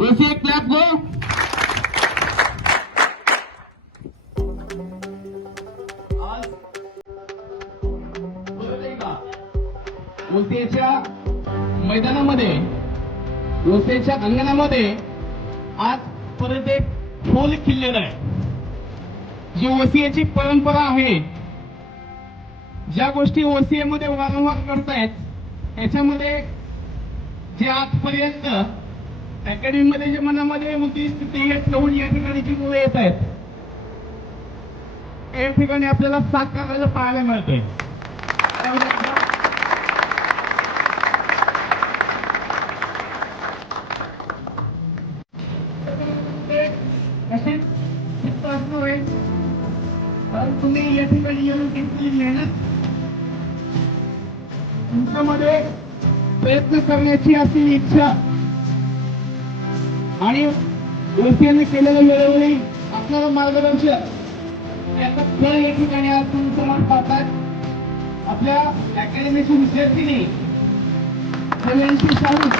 OCA clap गो. आज परत एकदा ओसीएच्या मैदानामध्ये, ओसीएच्या अंगणामध्ये आज परत एक फूल खिललेलं आहे. जी ओसीएची परंपरा आहे, ज्या गोष्टी ओसीए मध्ये वारंवार करतायत, त्याच्यामध्ये जे आजपर्यंत अकॅडमी मध्ये जे मनामध्ये उद्दिष्ट ते ठेवून या ठिकाणी जी मुलं येत आहेत, या ठिकाणी आपल्याला साकारायला पाहायला मिळतंय. तुम्ही या ठिकाणी येऊन घेतलेली मेहनत, तुमच्यामध्ये प्रयत्न करण्याची असलेली इच्छा आणि ओसीएने केलेलं वेळोवेळी आपल्याला मार्गदर्शन, याचं फळ या ठिकाणी आज तुम्ही समोर पाहतात. आपल्या अकॅडमीची विद्यार्थिनी 86 शाहू